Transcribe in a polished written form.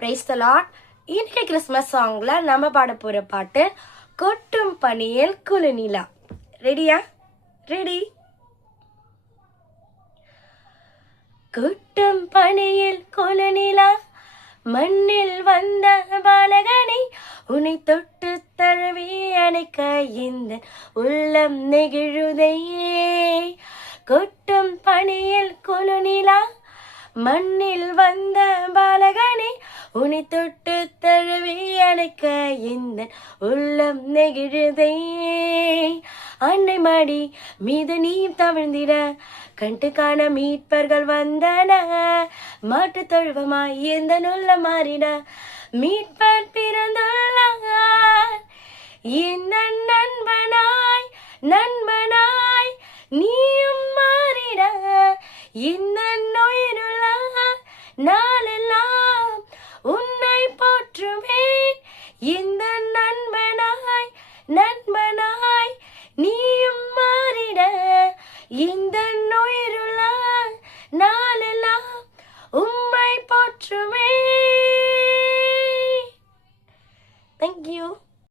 Praise the Lord. இன்னைக்கு Christmas சாங்ல நம்ம பாட போற பாட்டு கொட்டும் பனியில் குலுநிலா. ரெடியா? ரெடி. கொட்டும் பனியில் குலுநிலா, மண்ணில் வந்த பாலகனை உன்னை தொட்டு தழுவி அணைக்க இந்த உள்ளம் நெகிழுதையே. கொட்டும் பனியில் குலுநிலா, மண்ணில் வந்த பாலகனை உன்னை தொட்டு தழுவி அணைக்க இந்த உள்ளம் நெகிழுதையே. அன்னை மாடி மீது நீ தவிழ்ந்திட கண்டுக்கான மீட்பர்கள் வந்தன. மாட்டு தொழுவமாய் எந்த நுள்ள மாறின மீட்பர் பிறந்துள்ளார். இந்த நண்பனாய் நண்பனாய் நீயும் மாறிட இந்த நோயினுள்ள நாளெல்லாம் உன்னை போற்றுவேன். இந்த நண்பனாய் நண்பனாய் நீயும் மாறிட இந்த